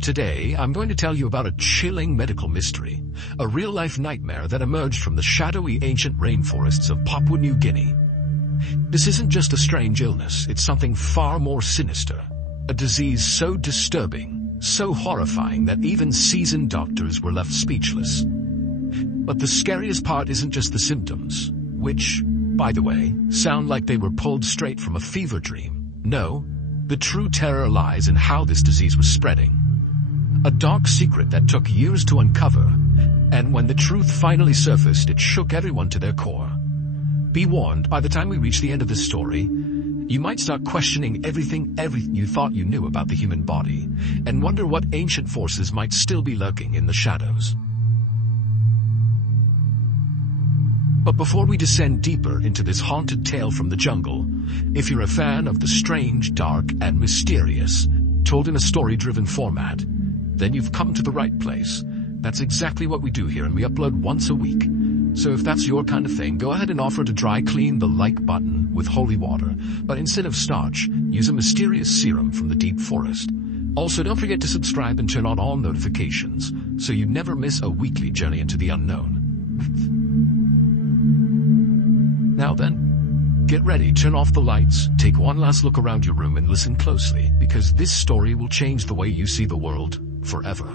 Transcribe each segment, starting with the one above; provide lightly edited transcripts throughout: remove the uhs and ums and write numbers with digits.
Today, I'm going to tell you about a chilling medical mystery, a real-life nightmare that emerged from the shadowy ancient rainforests of Papua New Guinea. This isn't just a strange illness, it's something far more sinister. A disease so disturbing, so horrifying that even seasoned doctors were left speechless. But the scariest part isn't just the symptoms, which, by the way, sound like they were pulled straight from a fever dream. No, the true terror lies in how this disease was spreading. A dark secret that took years to uncover, and when the truth finally surfaced, it shook everyone to their core. Be warned, by the time we reach the end of this story, you might start questioning everything you thought you knew about the human body, and wonder what ancient forces might still be lurking in the shadows. But before we descend deeper into this haunted tale from the jungle, if you're a fan of the strange, dark, and mysterious, told in a story-driven format, then you've come to the right place. That's exactly what we do here, and we upload once a week. So if that's your kind of thing, go ahead and offer to dry clean the like button with holy water, but instead of starch, use a mysterious serum from the deep forest. Also, don't forget to subscribe and turn on all notifications, so you never miss a weekly journey into the unknown. Now then, get ready, turn off the lights, take one last look around your room and listen closely, because this story will change the way you see the world forever.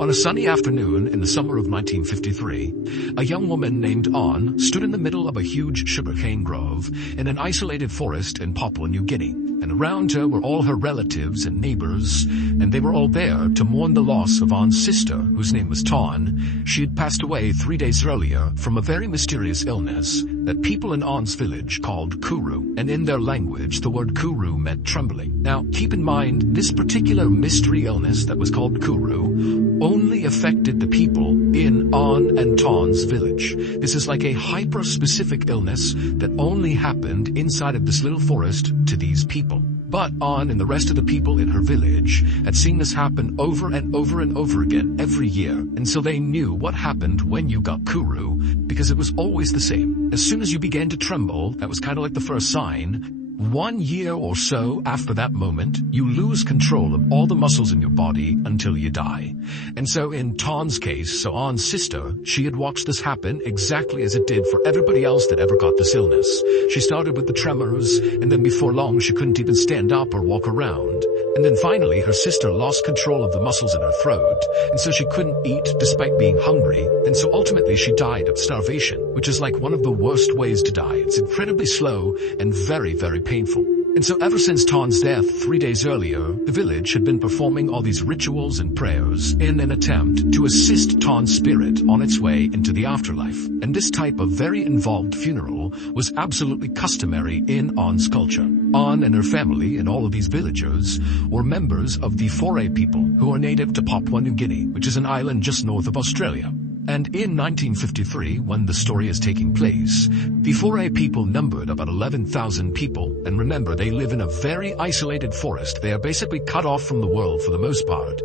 On a sunny afternoon in the summer of 1953, a young woman named An stood in the middle of a huge sugarcane grove in an isolated forest in Papua New Guinea. And around her were all her relatives and neighbors, and they were all there to mourn the loss of An's sister, whose name was Tan. She had passed away 3 days earlier from a very mysterious illness that people in An's village called kuru, and in their language the word kuru meant trembling. Now, keep in mind, this particular mystery illness that was called kuru only affected the people in An and Tan's village. This is like a hyper-specific illness that only happened inside of this little forest to these people. But An and the rest of the people in her village had seen this happen over and over and over again every year, and so they knew what happened when you got kuru, because it was always the same. As soon as you began to tremble, that was kind of like the first sign. 1 year or so after that moment, you lose control of all the muscles in your body until you die. And so in Tan's case, so An's sister, she had watched this happen exactly as it did for everybody else that ever got this illness. She started with the tremors, and then before long she couldn't even stand up or walk around. And then finally her sister lost control of the muscles in her throat, and so she couldn't eat despite being hungry, and so ultimately she died of starvation, which is like one of the worst ways to die. It's incredibly slow and very, very painful. And so ever since Tan's death 3 days earlier, the village had been performing all these rituals and prayers in an attempt to assist Tan's spirit on its way into the afterlife. And this type of very involved funeral was absolutely customary in An's culture. An and her family and all of these villagers were members of the Foray people, who are native to Papua New Guinea, which is an island just north of Australia. And in 1953, when the story is taking place, the Foray people numbered about 11,000 people, and remember, they live in a very isolated forest. They are basically cut off from the world for the most part.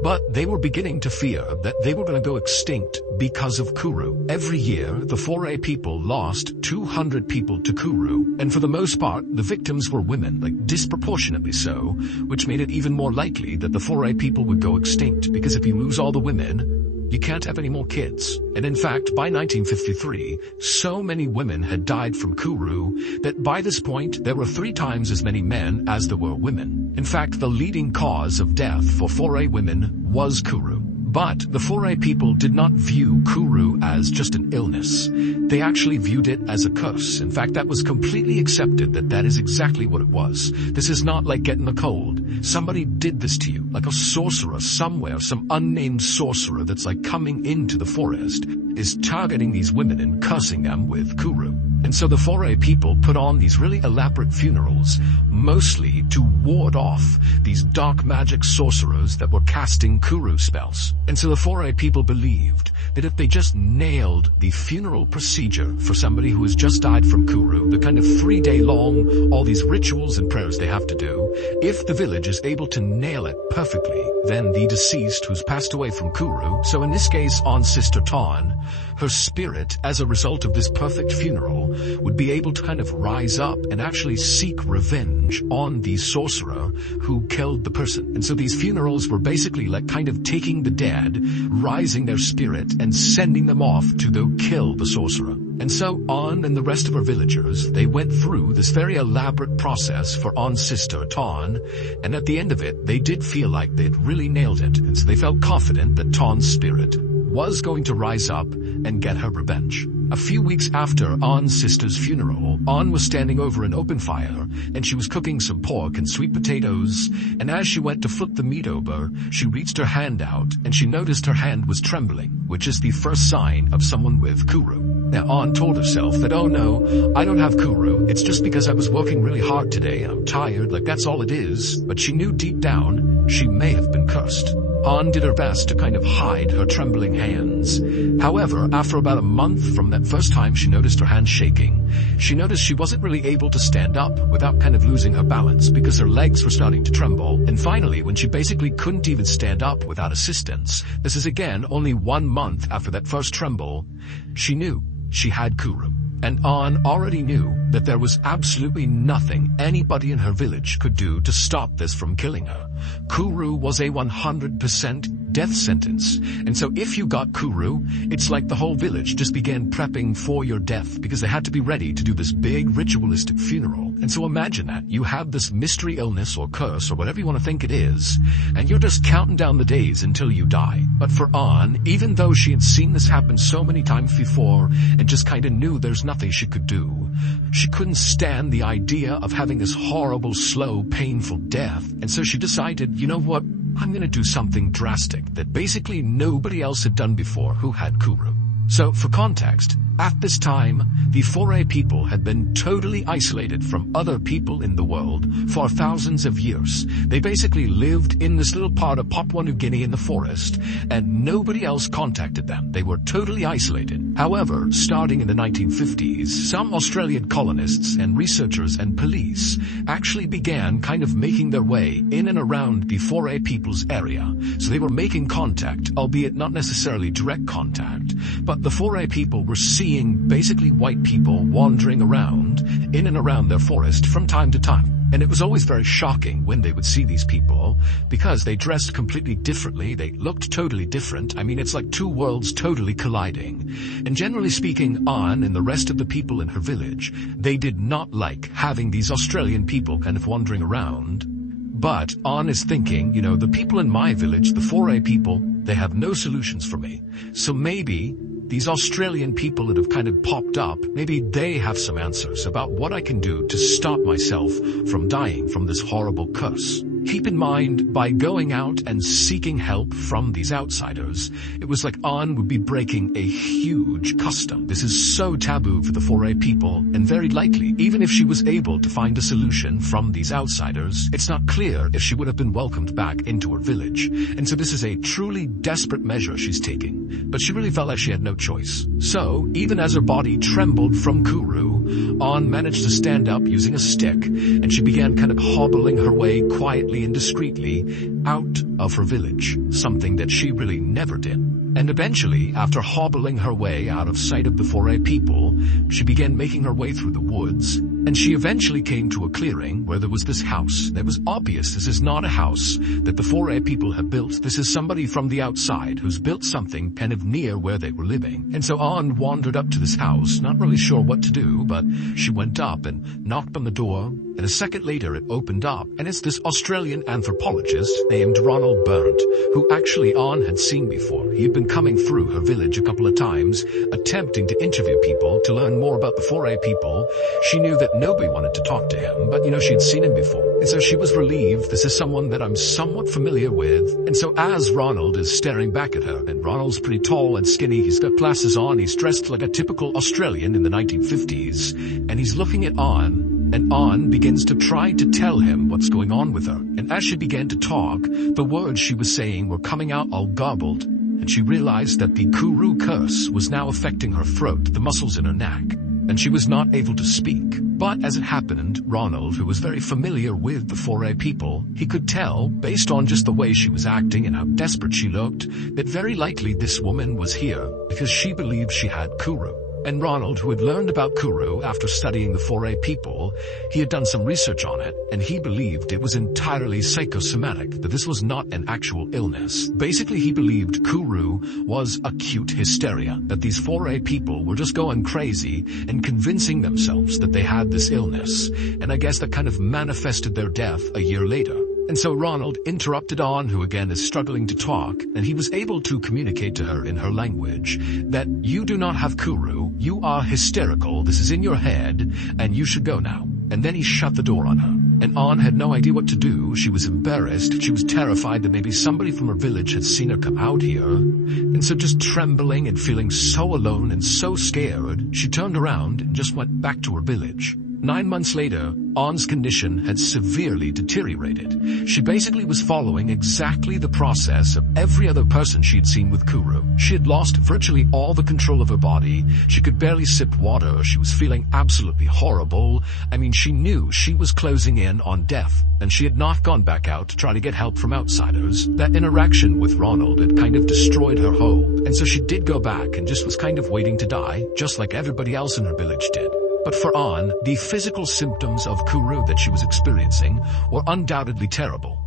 But they were beginning to fear that they were going to go extinct because of kuru. Every year, the Foray people lost 200 people to kuru, and for the most part, the victims were women, like disproportionately so, which made it even more likely that the Foray people would go extinct, because if you lose all the women, you can't have any more kids. And in fact, by 1953, so many women had died from kuru that by this point, there were 3 times as many men as there were women. In fact, the leading cause of death for Foray women was kuru. But the Foray people did not view kuru as just an illness. They actually viewed it as a curse. In fact, that was completely accepted that that is exactly what it was. This is not like getting a cold. Somebody did this to you, like a sorcerer somewhere, some unnamed sorcerer that's like coming into the forest, is targeting these women and cursing them with kuru. And so the Foray people put on these really elaborate funerals, mostly to ward off these dark magic sorcerers that were casting kuru spells. And so the Foray people believed that if they just nailed the funeral procedure for somebody who has just died from Kuru, the kind of 3-day long, all these rituals and prayers they have to do, if the village is able to nail it perfectly, then the deceased who's passed away from Kuru, so in this case On's sister Ton, her spirit, as a result of this perfect funeral, would be able to kind of rise up and actually seek revenge on the sorcerer who killed the person. And so these funerals were basically like kind of taking the dead, rising their spirit, and sending them off to go kill the sorcerer. And so On and the rest of her villagers, they went through this very elaborate process for On's sister Ton, and at the end of it, they did feel like they'd really nailed it, and so they felt confident that Ton's spirit was going to rise up and get her revenge. A few weeks after On's sister's funeral, On was standing over an open fire, and she was cooking some pork and sweet potatoes, and as she went to flip the meat over, she reached her hand out, and she noticed her hand was trembling, which is the first sign of someone with Kuru. Now On told herself that, oh no, I don't have Kuru, it's just because I was working really hard today and I'm tired, like that's all it is, but she knew deep down she may have been cursed. On did her best to kind of hide her trembling hands. However, after about a month from that first time she noticed her hands shaking, she noticed she wasn't really able to stand up without kind of losing her balance because her legs were starting to tremble. And finally, when she basically couldn't even stand up without assistance, this is again only 1 month after that first tremble, she knew she had Kuru. And On already knew that there was absolutely nothing anybody in her village could do to stop this from killing her. Kuru was a 100% death sentence. And so if you got Kuru, it's like the whole village just began prepping for your death because they had to be ready to do this big ritualistic funeral. And so imagine that. You have this mystery illness or curse or whatever you want to think it is, and you're just counting down the days until you die. But for On, even though she had seen this happen so many times before and just kind of knew there's nothing she could do, she couldn't stand the idea of having this horrible, slow, painful death. And so she decided, you know what, I'm gonna do something drastic that basically nobody else had done before who had Kuru. So for context, at this time, the Foray people had been totally isolated from other people in the world for thousands of years. They basically lived in this little part of Papua New Guinea in the forest, and nobody else contacted them. They were totally isolated. However, starting in the 1950s, some Australian colonists and researchers and police actually began kind of making their way in and around the Foray people's area. So they were making contact, albeit not necessarily direct contact, but the Foray people were seeing basically white people wandering around in and around their forest from time to time. And it was always very shocking when they would see these people because they dressed completely differently, they looked totally different. I mean, it's like two worlds totally colliding. And generally speaking, On and the rest of the people in her village, they did not like having these Australian people kind of wandering around. But On is thinking, you know, the people in my village, the Foray people, they have no solutions for me. So maybe these Australian people that have kind of popped up, maybe they have some answers about what I can do to stop myself from dying from this horrible curse. Keep in mind, by going out and seeking help from these outsiders, it was like On would be breaking a huge custom. This is so taboo for the Foray people, and very likely, even if she was able to find a solution from these outsiders, it's not clear if she would have been welcomed back into her village. And so this is a truly desperate measure she's taking. But she really felt like she had no choice. So, even as her body trembled from Kuru, On managed to stand up using a stick, and she began kind of hobbling her way quietly and discreetly out of her village, something that she really never did. And eventually, after hobbling her way out of sight of the Foray people, she began making her way through the woods, and she eventually came to a clearing where there was this house. It was obvious this is not a house that the Foray people have built. This is somebody from the outside who's built something kind of near where they were living. And so On wandered up to this house, not really sure what to do, but she went up and knocked on the door, and a second later it opened up, and it's this Australian anthropologist named Ronald Burnt, who actually On had seen before. He had been coming through her village a couple of times, attempting to interview people to learn more about the Foray people. She knew that nobody wanted to talk to him, but she'd seen him before. And so she was relieved. This is someone that I'm somewhat familiar with. And so as Ronald is staring back at her, and Ronald's pretty tall and skinny, he's got glasses on, he's dressed like a typical Australian in the 1950s, and he's looking at On, and On begins to try to tell him what's going on with her. And as she began to talk, the words she was saying were coming out all garbled, and she realized that the Kuru curse was now affecting her throat, the muscles in her neck, and she was not able to speak. But as it happened, Ronald, who was very familiar with the foray people, he could tell, based on just the way she was acting and how desperate she looked, that very likely this woman was here because she believed she had Kuru. And Ronald, who had learned about Kuru after studying the foray people, he had done some research on it, and he believed it was entirely psychosomatic, that this was not an actual illness. Basically, he believed Kuru was acute hysteria, that these foray people were just going crazy and convincing themselves that they had this illness, and I guess that kind of manifested their death a year later. And so Ronald interrupted On, who again is struggling to talk, and he was able to communicate to her in her language that you do not have Kuru, you are hysterical, this is in your head, and you should go now. And then he shut the door on her. And On had no idea what to do. She was embarrassed. She was terrified that maybe somebody from her village had seen her come out here. And so just trembling and feeling so alone and so scared, she turned around and just went back to her village. 9 months later, On's condition had severely deteriorated. She basically was following exactly the process of every other person she had seen with Kuru. She had lost virtually all the control of her body. She could barely sip water. She was feeling absolutely horrible. I mean, she knew she was closing in on death, and she had not gone back out to try to get help from outsiders. That interaction with Ronald had kind of destroyed her hope, and so she did go back and just was kind of waiting to die, just like everybody else in her village did. But for On, the physical symptoms of Kuru that she was experiencing were undoubtedly terrible.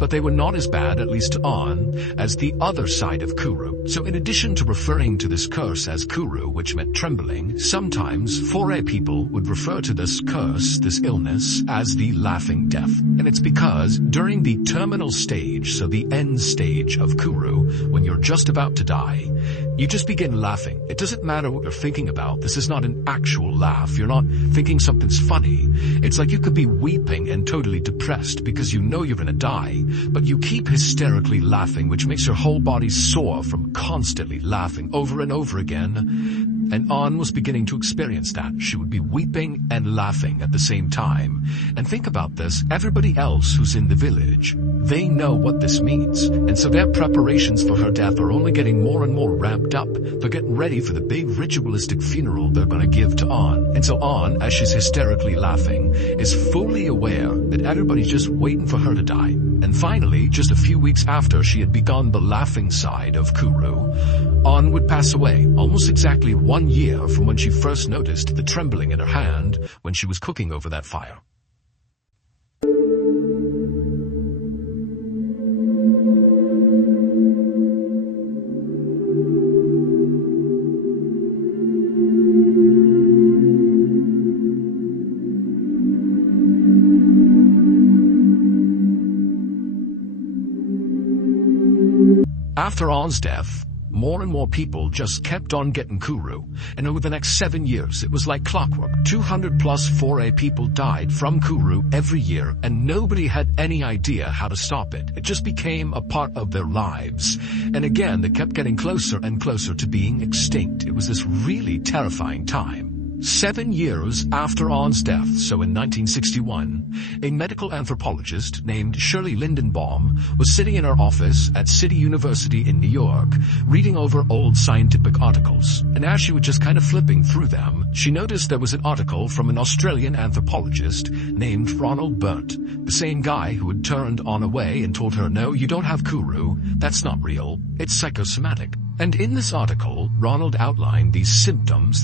But they were not as bad, at least to On, as the other side of Kuru. So in addition to referring to this curse as Kuru, which meant trembling, sometimes foray people would refer to this curse, this illness, as the laughing death. And it's because during the terminal stage, so the end stage of Kuru, when you're just about to die, you just begin laughing. It doesn't matter what you're thinking about. This is not an actual laugh. You're not thinking something's funny. It's like you could be weeping and totally depressed because you know you're gonna die, but you keep hysterically laughing, which makes your whole body sore from constantly laughing over and over again. And On was beginning to experience that. She would be weeping and laughing at the same time. And think about this, everybody else who's in the village, they know what this means. And so their preparations for her death are only getting more and more ramped up. They're getting ready for the big ritualistic funeral they're going to give to On. And so On, as she's hysterically laughing, is fully aware that everybody's just waiting for her to die. And finally, just a few weeks after she had begun the laughing side of Kuru, On would pass away, almost exactly 1 year from when she first noticed the trembling in her hand when she was cooking over that fire. After On's death, more and more people just kept on getting Kuru, and over the next 7 years, it was like clockwork. 200 plus foray people died from Kuru every year, and nobody had any idea how to stop it. It just became a part of their lives. And again, they kept getting closer and closer to being extinct. It was this really terrifying time. 7 years after On's death, so in 1961, a medical anthropologist named Shirley Lindenbaum was sitting in her office at City University in New York, reading over old scientific articles. And as she was just kind of flipping through them, she noticed there was an article from an Australian anthropologist named Ronald Burnt, the same guy who had turned On away and told her, no, you don't have Kuru, that's not real, it's psychosomatic. And in this article, Ronald outlined these symptoms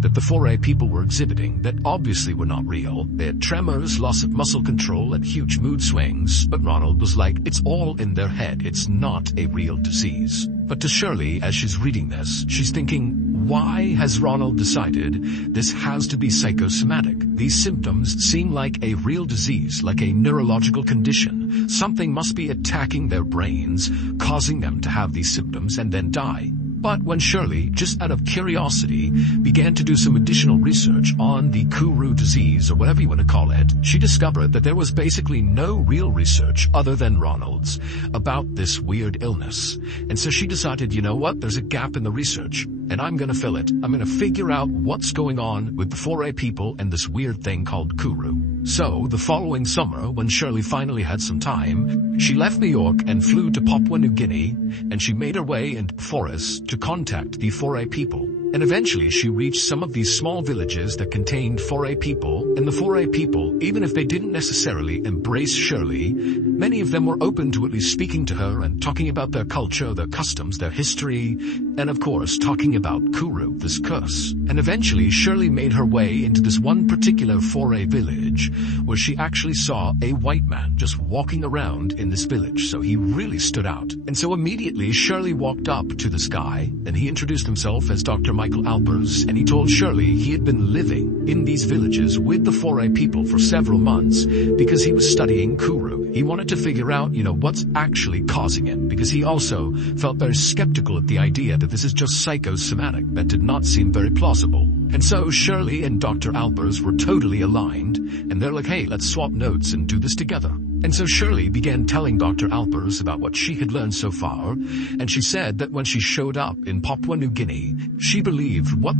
that the foray people were exhibiting that obviously were not real. They had tremors, loss of muscle control, and huge mood swings. But Ronald was like, it's all in their head. It's not a real disease. But to Shirley, as she's reading this, she's thinking, why has Ronald decided this has to be psychosomatic? These symptoms seem like a real disease, like a neurological condition. Something must be attacking their brains, causing them to have these symptoms and then die. But when Shirley, just out of curiosity, began to do some additional research on the Kuru disease, or whatever you want to call it, she discovered that there was basically no real research other than Ronald's about this weird illness. And so she decided, you know what, there's a gap in the research, and I'm going to fill it. I'm going to figure out what's going on with the foray people and this weird thing called Kuru. So, the following summer, when Shirley finally had some time, She left New York and flew to Papua New Guinea, and she made her way into forests to contact the Foray people. And eventually she reached some of these small villages that contained Foray people, and the Foray people, even if they didn't necessarily embrace Shirley, many of them were open to at least speaking to her and talking about their culture, their customs, their history, and of course talking about Kuru, this curse. And eventually Shirley made her way into this one particular Foray village, where she actually saw a white man just walking around in this village, so he really stood out. And so immediately Shirley walked up to this guy, and he introduced himself as Dr. Michael Alpers, and he told Shirley he had been living in these villages with the Foray people for several months because he was studying Kuru. He wanted to figure out, what's actually causing it, because he also felt very skeptical at the idea that this is just psychosomatic. That did not seem very plausible. And so Shirley and Dr. Alpers were totally aligned, and they're like, hey, let's swap notes and do this together. And so Shirley began telling Dr. Alpers about what she had learned so far, and she said that when she showed up in Papua New Guinea, she believed what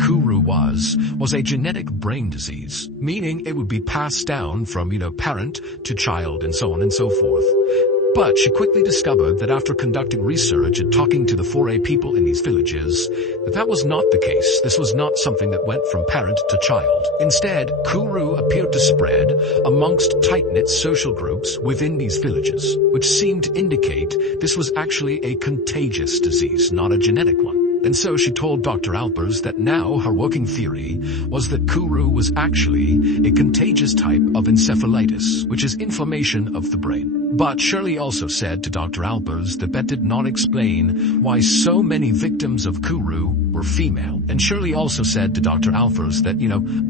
Kuru was a genetic brain disease, meaning it would be passed down from, parent to child and so on and so forth. But she quickly discovered that after conducting research and talking to the Foray people in these villages, that was not the case. This was not something that went from parent to child. Instead, Kuru appeared to spread amongst tight-knit social groups within these villages, which seemed to indicate this was actually a contagious disease, not a genetic one. And so she told Dr. Alpers that now her working theory was that Kuru was actually a contagious type of encephalitis, which is inflammation of the brain. But Shirley also said to Dr. Alpers that did not explain why so many victims of Kuru were female. And Shirley also said to Dr. Alpers that,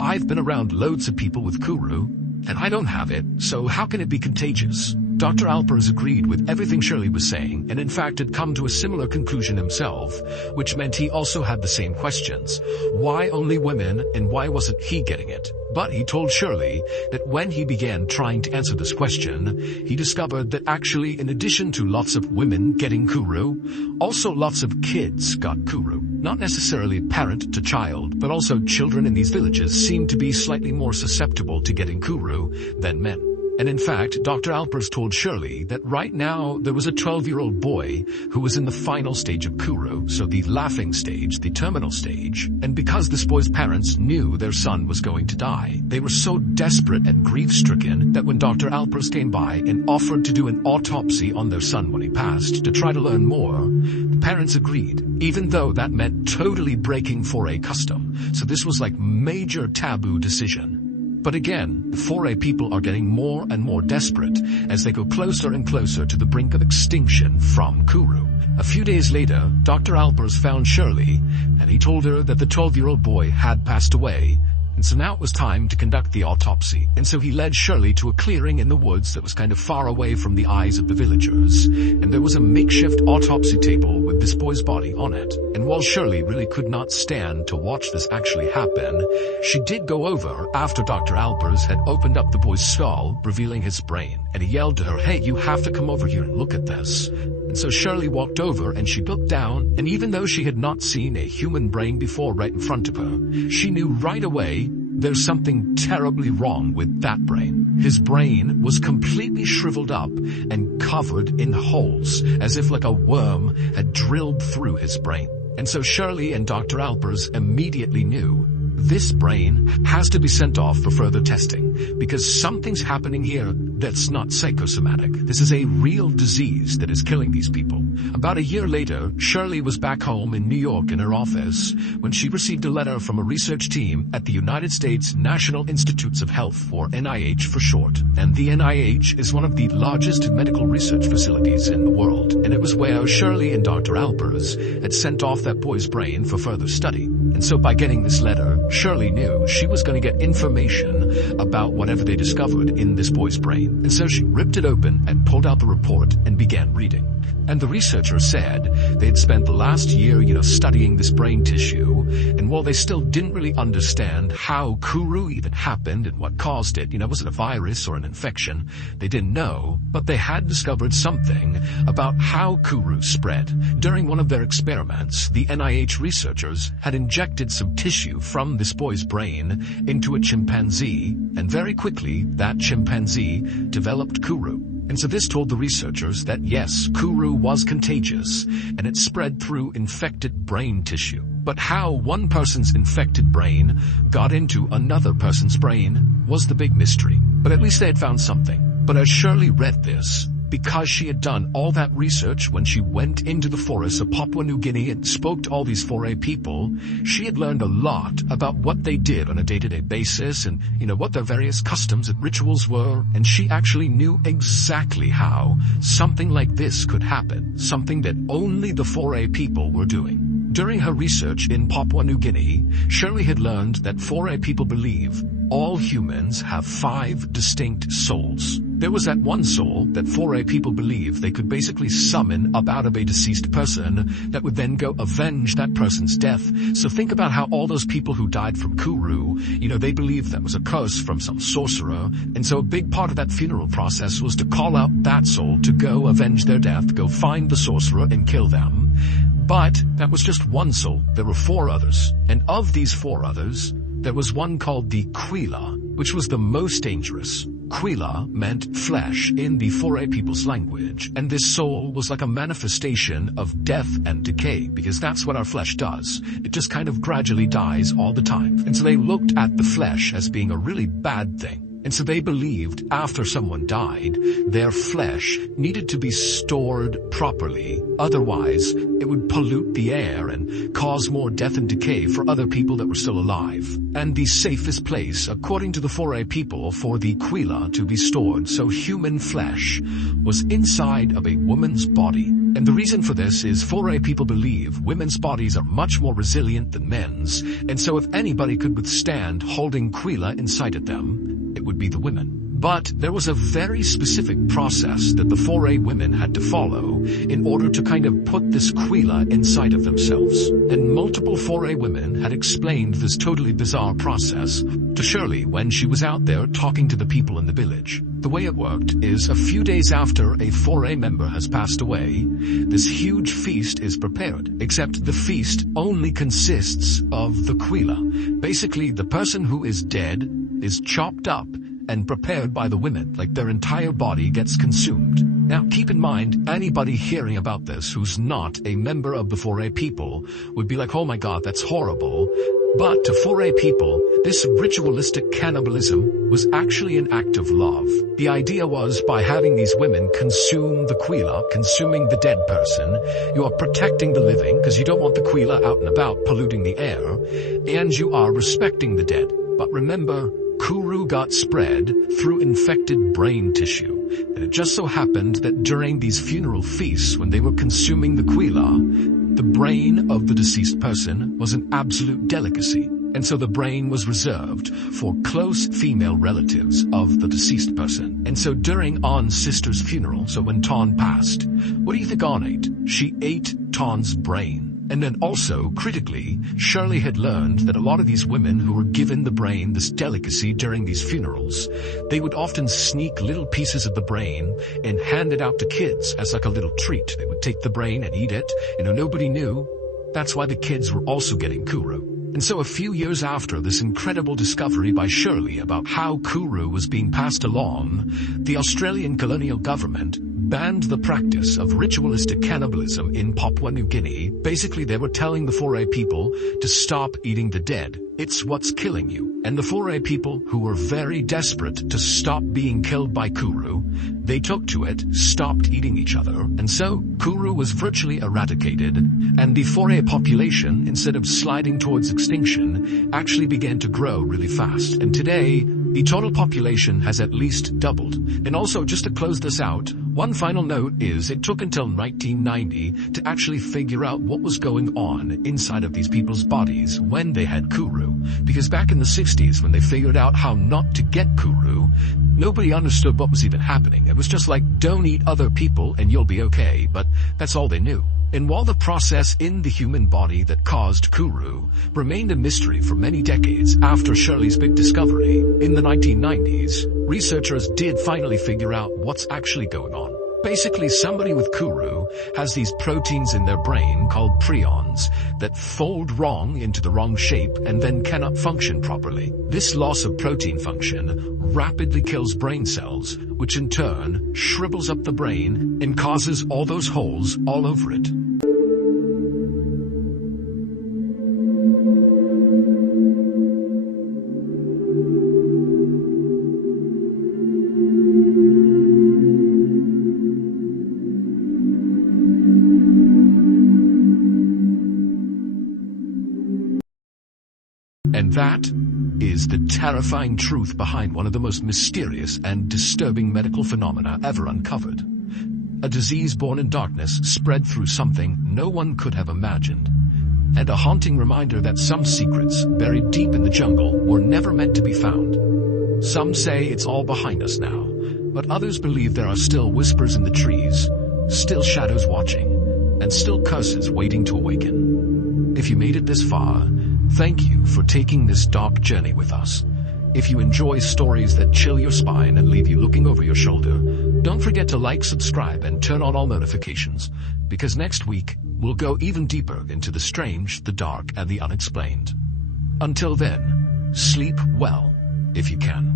I've been around loads of people with Kuru, and I don't have it, so how can it be contagious? Dr. Alpers agreed with everything Shirley was saying, and in fact had come to a similar conclusion himself, which meant he also had the same questions. Why only women, and why wasn't he getting it? But he told Shirley that when he began trying to answer this question, he discovered that actually, in addition to lots of women getting Kuru, also lots of kids got Kuru. Not necessarily parent to child, but also children in these villages seemed to be slightly more susceptible to getting Kuru than men. And in fact, Dr. Alpers told Shirley that right now there was a 12-year-old boy who was in the final stage of Kuru, so the laughing stage, the terminal stage. And because this boy's parents knew their son was going to die, they were so desperate and grief-stricken that when Dr. Alpers came by and offered to do an autopsy on their son when he passed to try to learn more, the parents agreed, even though that meant totally breaking Foray custom. So this was like major taboo decision. But again, the Foray people are getting more and more desperate as they go closer and closer to the brink of extinction from Kuru. A few days later, Dr. Alpers found Shirley, and he told her that the 12-year-old boy had passed away, and so now it was time to conduct the autopsy. And so he led Shirley to a clearing in the woods that was kind of far away from the eyes of the villagers, and there was a makeshift autopsy table with this boy's body on it. And while Shirley really could not stand to watch this actually happen, she did go over after Dr. Alpers had opened up the boy's skull, revealing his brain, and he yelled to her, "Hey, you have to come over here and look at this." And so Shirley walked over and she looked down, and even though she had not seen a human brain before right in front of her, she knew right away there's something terribly wrong with that brain. His brain was completely shriveled up and covered in holes, as if like a worm had drilled through his brain. And so Shirley and Dr. Alpers immediately knew this brain has to be sent off for further testing, because something's happening here that's not psychosomatic. This is a real disease that is killing these people. About a year later, Shirley was back home in New York in her office when she received a letter from a research team at the United States National Institutes of Health, or NIH for short. And the NIH is one of the largest medical research facilities in the world, and it was where Shirley and Dr. Alpers had sent off that boy's brain for further study. And so by getting this letter, Shirley knew she was going to get information about whatever they discovered in this boy's brain. And so she ripped it open and pulled out the report and began reading. And the researcher said they had spent the last year, studying this brain tissue, and while they still didn't really understand how Kuru even happened and what caused it, was it a virus or an infection, they didn't know, but they had discovered something about how Kuru spread. During one of their experiments, the NIH researchers had injected some tissue from this boy's brain into a chimpanzee, and very quickly that chimpanzee developed Kuru. And so this told the researchers that yes, Kuru was contagious, and it spread through infected brain tissue. But how one person's infected brain got into another person's brain was the big mystery. But at least they had found something. But as Shirley read this, because she had done all that research when she went into the forests of Papua New Guinea and spoke to all these 4A people, she had learned a lot about what they did on a day-to-day basis and, what their various customs and rituals were. And she actually knew exactly how something like this could happen, something that only the 4A people were doing. During her research in Papua New Guinea, Shirley had learned that 4A people believe all humans have 5 distinct souls. There was that one soul that 4A people believe they could basically summon up out of a deceased person that would then go avenge that person's death. So think about how all those people who died from Kuru, they believed that was a curse from some sorcerer. And so a big part of that funeral process was to call out that soul to go avenge their death, go find the sorcerer and kill them. But that was just one soul. There were 4 others. And of these 4 others, there was one called the Quila, which was the most dangerous. Quila meant flesh in the 4A people's language, and this soul was like a manifestation of death and decay, because that's what our flesh does. It just kind of gradually dies all the time. And so they looked at the flesh as being a really bad thing. And so they believed after someone died, their flesh needed to be stored properly. Otherwise, it would pollute the air and cause more death and decay for other people that were still alive. And the safest place, according to the 4A people, for the Quila to be stored, so human flesh, was inside of a woman's body. And the reason for this is 4A people believe women's bodies are much more resilient than men's, and so if anybody could withstand holding Quila inside of them, it would be the women. But there was a very specific process that the 4A women had to follow in order to kind of put this Quila inside of themselves. And multiple 4A women had explained this totally bizarre process to Shirley when she was out there talking to the people in the village. The way it worked is a few days after a 4A member has passed away, this huge feast is prepared, except the feast only consists of the Quila. Basically, the person who is dead is chopped up and prepared by the women, like their entire body gets consumed. Now, keep in mind, anybody hearing about this who's not a member of the 4A people would be like, oh my God, that's horrible. But to 4A people, this ritualistic cannibalism was actually an act of love. The idea was by having these women consume the Quila, consuming the dead person, you are protecting the living because you don't want the Quila out and about polluting the air, and you are respecting the dead. But remember, Kuru got spread through infected brain tissue. And it just so happened that during these funeral feasts, when they were consuming the Quila, the brain of the deceased person was an absolute delicacy. And so the brain was reserved for close female relatives of the deceased person. And so during On's sister's funeral, so when Ton passed, what do you think On ate? She ate Ton's brain. And then also, critically, Shirley had learned that a lot of these women who were given the brain, this delicacy during these funerals, they would often sneak little pieces of the brain and hand it out to kids as like a little treat. They would take the brain and eat it. Nobody knew. That's why the kids were also getting Kuru. And so a few years after this incredible discovery by Shirley about how Kuru was being passed along, the Australian colonial government banned the practice of ritualistic cannibalism in Papua New Guinea. Basically, they were telling the 4A people to stop eating the dead. It's what's killing you. And the 4A people, who were very desperate to stop being killed by Kuru, they took to it, stopped eating each other, and so Kuru was virtually eradicated, and the 4A population, instead of sliding towards extinction, actually began to grow really fast. And today, the total population has at least doubled. And also, just to close this out, one final note is it took until 1990 to actually figure out what was going on inside of these people's bodies when they had Kuru. Because back in the 60s, when they figured out how not to get Kuru, nobody understood what was even happening. It was just like, don't eat other people and you'll be okay, but that's all they knew. And while the process in the human body that caused Kuru remained a mystery for many decades after Shirley's big discovery, in the 1990s, researchers did finally figure out what's actually going on. Basically, somebody with Kuru has these proteins in their brain called prions that fold wrong into the wrong shape and then cannot function properly. This loss of protein function rapidly kills brain cells, which in turn shrivels up the brain and causes all those holes all over it. And that is the terrifying truth behind one of the most mysterious and disturbing medical phenomena ever uncovered. A disease born in darkness spread through something no one could have imagined. And a haunting reminder that some secrets buried deep in the jungle were never meant to be found. Some say it's all behind us now, but others believe there are still whispers in the trees, still shadows watching, and still curses waiting to awaken. If you made it this far, thank you for taking this dark journey with us. If you enjoy stories that chill your spine and leave you looking over your shoulder, don't forget to like, subscribe, and turn on all notifications, because next week we'll go even deeper into the strange, the dark, and the unexplained. Until then, sleep well, if you can.